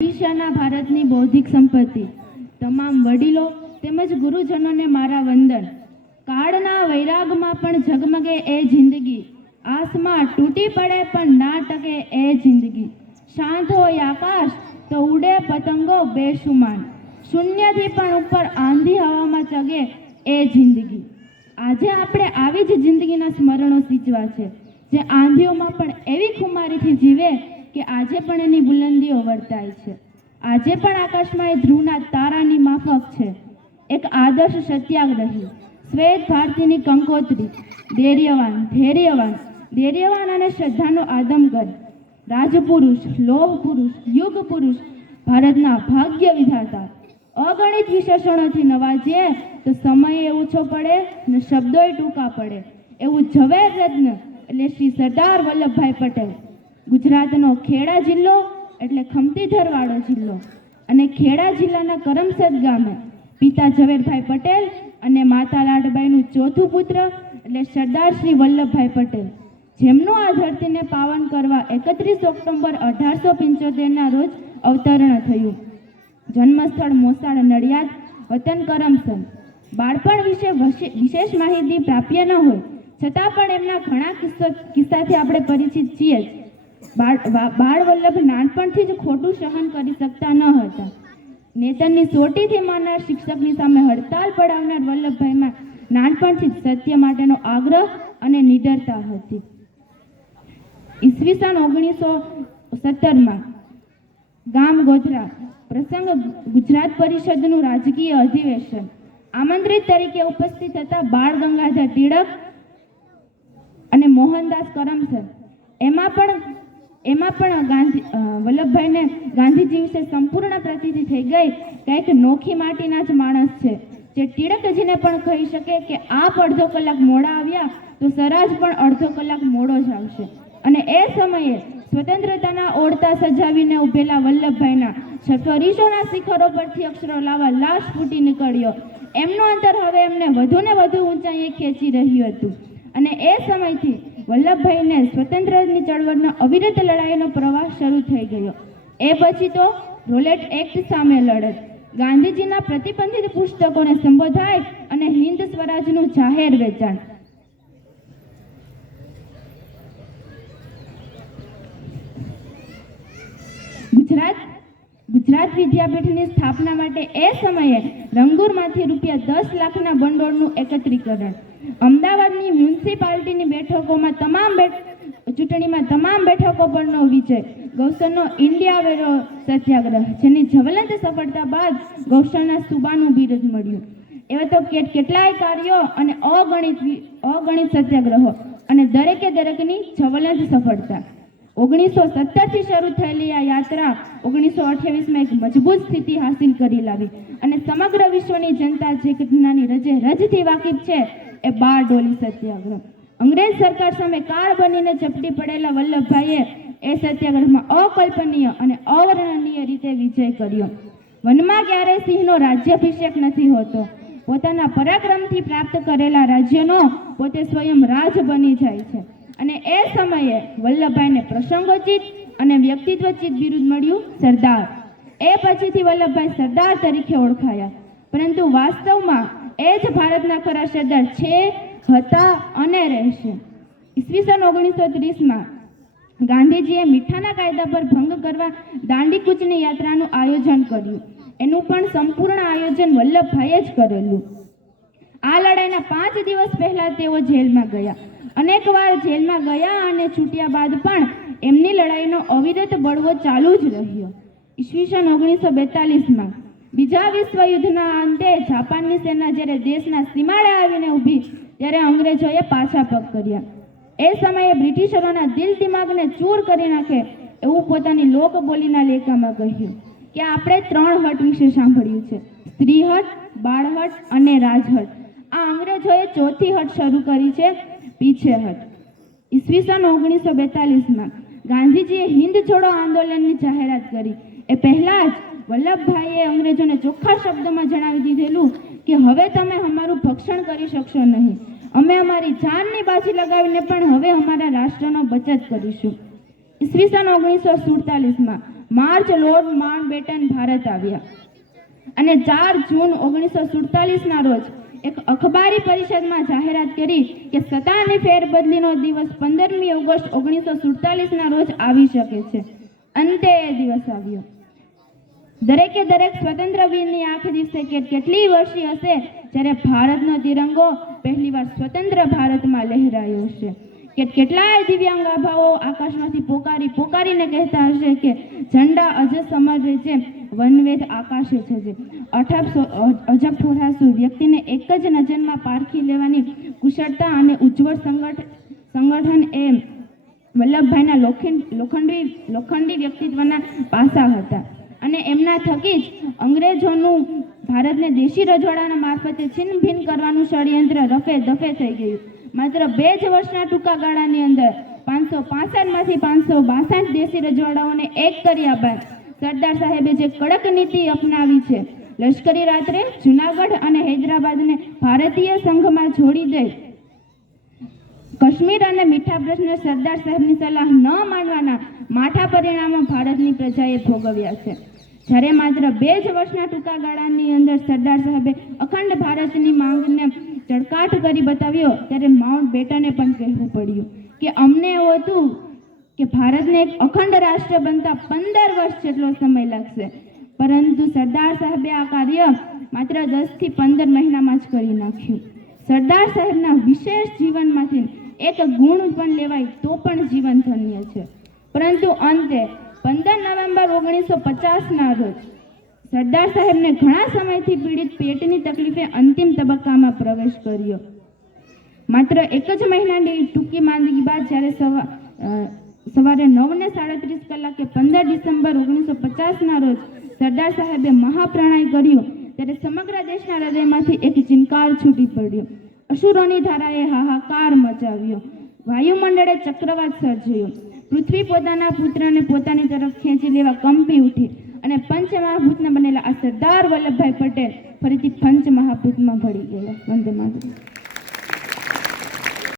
ભવિષ્યના ભારતની બૌદ્ધિક સંપત્તિ, તમામ વડીલો તેમજ ગુરુજનોને મારા વંદન। કાળના વૈરાગમાં પણ ઝગમગે એ જિંદગી, આસમાં તૂટી પડે પણ ના ટકે એ જિંદગી। શાંત હોય આકાશ તો ઉડે પતંગો બેશુમાન, શૂન્યથી પણ ઉપર આંધી હવામાં ચગે એ જિંદગી। આજે આપણે આવી જ જિંદગીના સ્મરણો સિંચવા છે, જે આંધીઓમાં પણ એવી ખુમારીથી જીવે કે આજે પણ એની બુલંદીઓ વર્તાય છે। આજે પણ આકાશમાં એ ધ્રુવના તારાની માફક છે। એક આદર્શ સત્યાગ્રહી, શ્વેત ભારતીની કંકોત્રી, ધૈર્યવાન અને શ્રદ્ધાનો આદમકર, રાજપુરુષ, લોહ પુરુષ, યુગ પુરુષ, ભારતના ભાગ્ય વિધાતા। અગણિત વિશેષણોથી નવાજીએ તો સમય ઓછો પડે ને શબ્દોય ટૂંકા પડે એવું ઝવેર રત્ન એટલે શ્રી સરદાર વલ્લભભાઈ પટેલ। ગુજરાતનો ખેડા જિલ્લો એટલે ખમતીધરવાળો જિલ્લો, અને ખેડા જિલ્લાના કરમસદ ગામે પિતા ઝવેરભાઈ પટેલ અને માતા લાડબાઈનું ચોથું પુત્ર એટલે સરદાર શ્રી વલ્લભભાઈ પટેલ, જેમનું આ ધરતીને પાવન કરવા 31 ઓક્ટોબર 1875ના રોજ અવતરણ થયું। જન્મસ્થળ મોસાળ નડિયાદ, વતન કરમસદ। બાળપણ વિશે વિશેષ માહિતી પ્રાપ્ય ન હોય છતાં પણ એમના ઘણા કિસ્સાથી આપણે પરિચિત છીએ જ। બાળ વલ્લભ નાનપણથી જ ખોટું સહન કરી શકતા ન હતા। નેતરની સોટીથી માનનાર શિક્ષકની સામે હડતાલ પડાવનાર વલ્લભભાઈમાં નાનપણથી જ સત્ય માટેનો આગ્રહ અને નિડરતા હતી। ઈસવીસન 1917માં ગામ ગોધરા પ્રસંગ ગુજરાત પરિષદનું રાજકીય અધિવેશન આમંત્રિત તરીકે ઉપસ્થિત હતા બાળ ગંગાધર ટિળક અને મોહનદાસ કરમસદ। એમાં પણ વલ્લભભાઈને ગાંધીજી વિશે સંપૂર્ણ પ્રતીતિ થઈ ગઈ કે એક નોખી માટીના જ માણસ છે, જે ટિળકજીને પણ કહી શકે કે આપ અડધો કલાક મોડા આવ્યા તો સરાજ પણ અડધો કલાક મોડો જ આવશે। અને એ સમયે સ્વતંત્રતાના ઓળતા સજાવીને ઉભેલા વલ્લભભાઈના ફરીસોના શિખરો પરથી અક્ષરો લાવવા લાશ ફૂટી નીકળ્યો। એમનું અંતર હવે એમને વધુને વધુ ઊંચાઈએ ખેંચી રહ્યું હતું, અને એ સમયથી વલ્લભભાઈને સ્વતંત્રની ચળવળનો અવિરત લડાઈનો પ્રવાસ શરૂ થઈ ગયો। એ પછી તો રોલેટ એક્ટ સામે લડત, ગાંધીજીના પ્રતિબંધિત પુસ્તકોને સંબોધાય અને હિન્દ સ્વરાજનું જાહેર વેચાણ। ગુજરાત વિદ્યાપીઠની સ્થાપના માટે એ સમયે રંગૂરમાંથી રૂપિયા 10 લાખના ભંડોળનું એકત્રીકરણ, અમદાવાદની મ્યુનિસિપાલિટીની બેઠકોમાં ચૂંટણીમાં તમામ બેઠકો પરનો વિજય, ગૌસરનો ઇન્ડિયા વેરો સત્યાગ્રહ, જેની જ્વલંત સફળતા બાદ ગૌસરના સુબાનું બિરુદ મળ્યું। એવા તો કેટલાય કાર્યો અને અગણિત સત્યાગ્રહો અને દરેકની જ્વલંત સફળતા। 1917થી શરૂ થયેલી આ યાત્રા 1928માં એક મજબૂત સ્થિતિ હાસિલ કરી લાવી, અને સમગ્ર વિશ્વની જનતા જે ઘટનાની રજથી વાકેફ છે એ બારડોલી સત્યાગ્રહ। અંગ્રેજ સરકાર સામે કાળ બનીને ઝપટી પડેલા વલ્લભભાઈએ એ સત્યાગ્રહમાં અકલ્પનીય અને અવર્ણનીય રીતે વિજય કર્યો। વનમાં ક્યારેય સિંહનો રાજ્યાભિષેક નથી હોતો, પોતાના પરાક્રમથી પ્રાપ્ત કરેલા રાજ્યનો પોતે સ્વયં રાજ બની જાય છે। અને એ સમયે વલ્લભભાઈને પ્રસંગોચિત અને વ્યક્તિત્વચિત બિરુદ મળ્યું સરદાર। એ પછીથી વલ્લભભાઈ સરદાર તરીકે ઓળખાયા, પરંતુ વાસ્તવમાં એ જ ભારતના ખરા સરદાર છે, હતા અને રહેશે। ઈસવીસન 1930માં ગાંધીજીએ મીઠાના કાયદા પર ભંગ કરવા દાંડી કૂચની યાત્રાનું આયોજન કર્યું। એનું પણ સંપૂર્ણ આયોજન વલ્લભભાઈએ જ કરેલું। આ લડાઈના 5 દિવસ પહેલા તેઓ જેલમાં ગયા। અનેકવાર જેલમાં ગયા અને છૂટ્યા બાદ પણ એમની લડાઈનો અવિરત બળવો ચાલુ જ રહ્યો। ઈસવીસન 1942માં બીજા વિશ્વયુદ્ધના અંતે જાપાનની સેના જ્યારે દેશના સીમાડે આવીને ઊભી, ત્યારે અંગ્રેજોએ પાછા પગ કર્યા। એ સમયે બ્રિટિશરોના દિલ દિમાગને ચૂર કરી નાખે એવું પોતાની લોકબોલીના લેખામાં કહ્યું કે આપણે 3 હટ વિશે સાંભળ્યું છે, સ્ત્રી હટ, બાળ હટ અને રાજહટ। આ અંગ્રેજોએ ચોથી હટ શરૂ કરી છે, પીછેહટ। ઈસવીસન 1942માં ગાંધીજીએ હિન્દ છોડો આંદોલનની જાહેરાત કરી। એ પહેલા જ વલ્લભભાઈએ અંગ્રેજોને ચોખ્ખા શબ્દોમાં જણાવી દીધેલું કે હવે તમે અમારું ભક્ષણ કરી શકશો નહીં, અમે અમારી જાનની બાજી લગાવીને પણ હવે અમારા રાષ્ટ્રનો બચત કરીશું। ઈસવીસન 1947માં માર્ચ લોર્ડ માઉન્ટબેટન ભારત આવ્યા અને 4 જૂન 1947ના રોજ એક અખબારી પરિષદમાં જાહેરાત કરી કે સત્તાની ફેરબદલીનો દિવસ 15મી ઓગસ્ટ 1947ના રોજ આવી શકે છે. અંતે એ દિવસ આવ્યો. દરેકે દરેક સ્વતંત્ર વીરની આંખ દિવસે કેટલી વર્ષી હશે જ્યારે ભારતનો તિરંગો પહેલીવાર સ્વતંત્ર ભારતમાં લહેરાયો હશે. કેટલાય દિવ્યાંગ આભાઓ આકાશમાંથી પોકારીને કહેતા હશે કે ઝંડા અજર સમર રહેજે, વનવેદ આકાશે છજે. અજબ થોડાસુ વ્યક્તિને એક જ નજરમાં પારખી લેવાની કુશળતા અને ઉજ્જવળ સંગઠન એ વલ્લભભાઈના લોખંડી વ્યક્તિત્વના પાસા હતા અને એમના થકી જ અંગ્રેજોનું ભારતને દેશી રજવાડાના મારફતે છિન્ન ભિન્ન કરવાનું ષડયંત્ર રફે દફે થઈ ગયું. માત્ર 2 જ વર્ષના ટૂંકા ગાળાની અંદર 565માંથી 562 દેશી રજવાડાઓને એક કર્યા બાદ સરદાર સાહેબે જે કડક નીતિ અપનાવી છે, લશ્કરી રાત્રે જૂનાગઢ અને હૈદરાબાદને ભારતીય સંઘમાં જોડી દઈ કાશ્મીર અને મીઠા પ્રશ્ને સરદાર સાહેબની સલાહ ન માનવાના માઠા પરિણામો ભારતની પ્રજાએ ભોગવ્યા છે. જ્યારે માત્ર 2 જ વર્ષના ટૂંકા ગાળાની અંદર સરદાર સાહેબે અખંડ ભારતની માંગને ચળકાટ કરી બતાવ્યો, ત્યારે માઉન્ટબેટને પણ કહેવું પડ્યું કે અમને એવું હતું કે ભારતને એક અખંડ રાષ્ટ્ર બનતા 15 વર્ષ જેટલો સમય લાગશે, પરંતુ સરદાર સાહેબે આ કાર્ય માત્ર 10થી 15 મહિનામાં જ કરી નાખ્યું. સરદાર સાહેબના વિશેષ જીવનમાંથી એક ગુણ પણ લેવાય તો પણ જીવન ધન્ય છે. પરંતુ અંતે 15 નવેમ્બર 1950ના રોજ સરદાર સાહેબને ઘણા સમયથી પીડિત પેટની તકલીફે અંતિમ તબક્કામાં પ્રવેશ કર્યો. માત્ર 1 જ મહિનાની ટૂંકી માંદગી બાદ જ્યારે સવારે 9:37 કલાકે 15 ડિસેમ્બર 1950ના રોજ સરદાર સાહેબે મહાપ્રણય કર્યું, ત્યારે સમગ્ર દેશના હૃદયમાંથી એક ચિનકાર છૂટી પડ્યો. અસુરોની ધારાએ હાહાકાર મચાવ્યો. વાયુમંડળે ચક્રવાત સર્જ્યો. પૃથ્વી પોતાના પુત્રને પોતાની તરફ ખેંચી લેવા કંપી ઉઠી અને પંચમહાભૂતના બનેલા આ સરદાર વલ્લભભાઈ પટેલ ફરીથી પંચમહાભૂતમાં ભળી ગયા. વંદે માતરમ.